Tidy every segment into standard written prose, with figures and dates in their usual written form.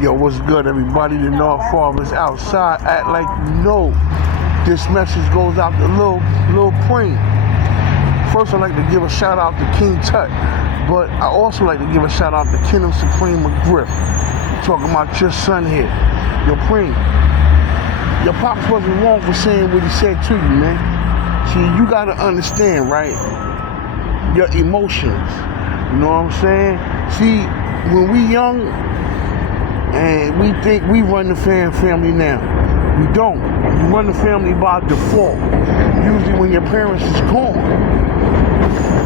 Yo, what's good, everybody? The North Fathers outside. Act like you know. This message goes out to Lil Preme. First, I'd like to give a shout out to King Tut, but I also like to give a shout out to Kenneth Supreme McGriff. Talking about your son here. Yo, Preme, your pops wasn't wrong for saying what he said to you, man. See, you gotta understand, right? Your emotions. You know what I'm saying? See, when we young, and we think we run the family now. We don't. You run the family by default. Usually when your parents is gone.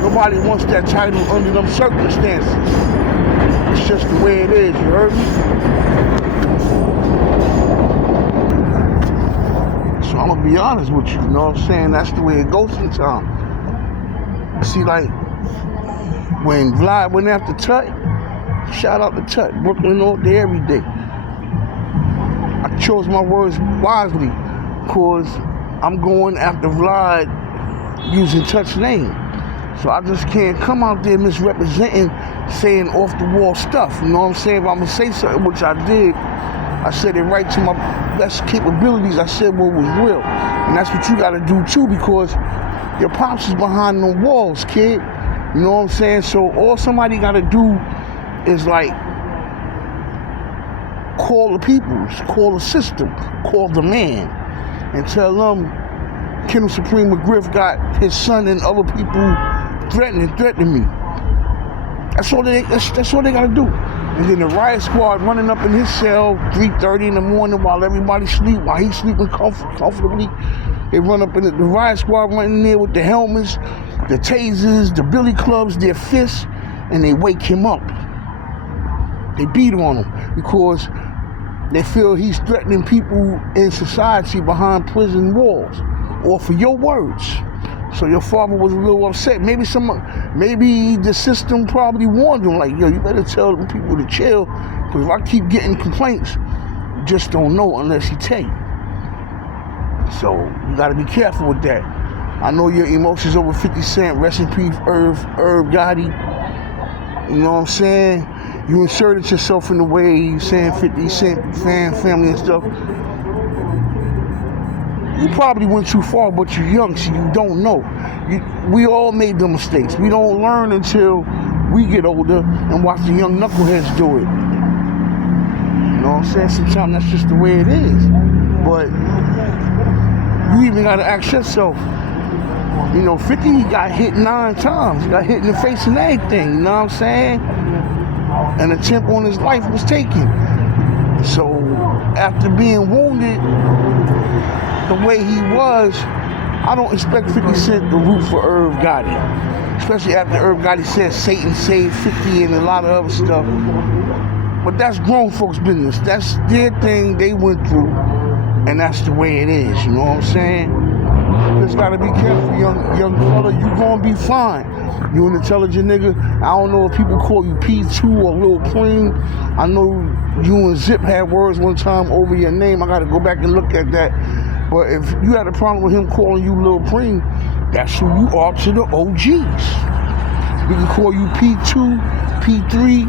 Nobody wants that title under them circumstances. It's just the way it is, you heard me? So I'm gonna be honest with you know what I'm saying? That's the way it goes sometimes. See, like, when Vlad went after Tut, shout out to Tut, Brooklyn all day, every day. I chose my words wisely, because I'm going after Vlad using Tut's name. So I just can't come out there misrepresenting, saying off-the-wall stuff. You know what I'm saying? If I'm going to say something, which I did, I said it right to my best capabilities. I said what was real. And that's what you got to do, too, because your pops is behind the walls, kid. You know what I'm saying? So all somebody got to do is like call the peoples, call the system, call the man, and tell them Kenneth Supreme McGriff got his son and other people threatening me. That's all they gotta do. And then the riot squad running up in his cell 3:30 in the morning while everybody sleep, while he's sleeping comfortably. They run up in the riot squad running in there with the helmets, the tasers, the billy clubs, their fists, and they wake him up. They beat on him because they feel he's threatening people in society behind prison walls, or for your words. So your father was a little upset. Maybe the system probably warned him, like, yo, you better tell them people to chill, because if I keep getting complaints, you just don't know unless he tell you. So you gotta be careful with that. I know your emotions over 50 Cent, rest in peace, Gotti. You know what I'm saying? You inserted yourself in the way you saying 50 Cent, family and stuff. You probably went too far, but you're young, so you don't know. We all made the mistakes. We don't learn until we get older and watch the young knuckleheads do it. You know what I'm saying? Sometimes that's just the way it is. But you even gotta ask yourself, you know, 50 got hit 9 times. He got hit in the face and everything, you know what I'm saying? An attempt on his life was taken. So after being wounded the way he was, I don't expect 50 Cent to root for Gotti. Especially after Gotti said Satan saved 50 and a lot of other stuff. But that's grown folks' business. That's their thing they went through. And that's the way it is, you know what I'm saying? Just gotta be careful, young fella. You gonna be fine. You an intelligent nigga. I don't know if people call you P2 or Lil Preme. I know you and Zip had words one time over your name. I gotta go back and look at that. But if you had a problem with him calling you Lil Preme, that's who you are to the OGs. We can call you P2, P3.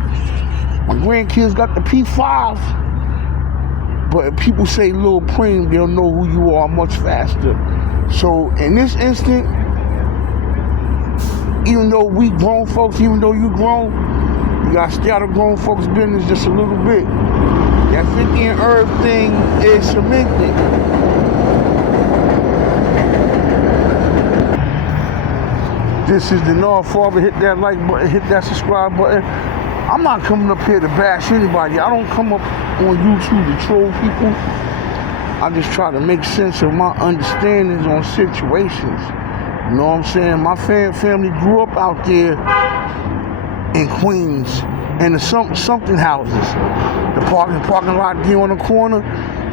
My grandkids got the P5. But if people say Lil Preme, they'll know who you are much faster. So in this instant, even though we grown folks, even though you grown, you gotta stay out of grown folks' business just a little bit. That 50 and Herb thing is cemented. This is the North Father. Hit that like button, hit that subscribe button. I'm not coming up here to bash anybody. I don't come up on YouTube to troll people. I just try to make sense of my understandings on situations. You know what I'm saying? My family grew up out there in Queens in the something houses. The parking lot there on the corner.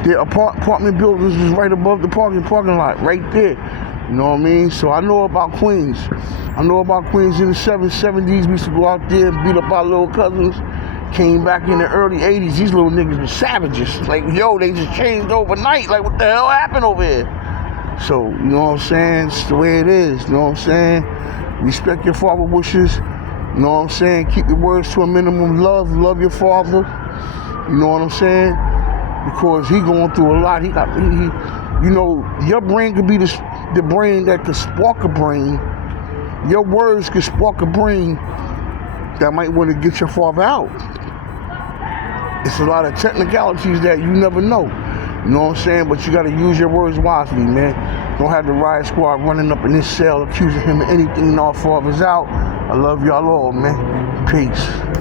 The apartment buildings is right above the parking lot, right there. You know what I mean? So I know about Queens. I know about Queens in the 70s. We used to go out there and beat up our little cousins. Came back in the early 80s. These little niggas were savages. Like, yo, they just changed overnight. Like, what the hell happened over here? So, you know what I'm saying? It's the way it is. You know what I'm saying? Respect your father wishes. You know what I'm saying? Keep your words to a minimum. Love your father. You know what I'm saying? Because he going through a lot. You know, your brain could be the brain that could spark a brain. Your words could spark a brain that might want to get your father out. It's a lot of technicalities that you never know. You know what I'm saying? But you got to use your words wisely, man. Don't have the riot squad running up in this cell accusing him of anything and our father's out. I love y'all all, man. Peace.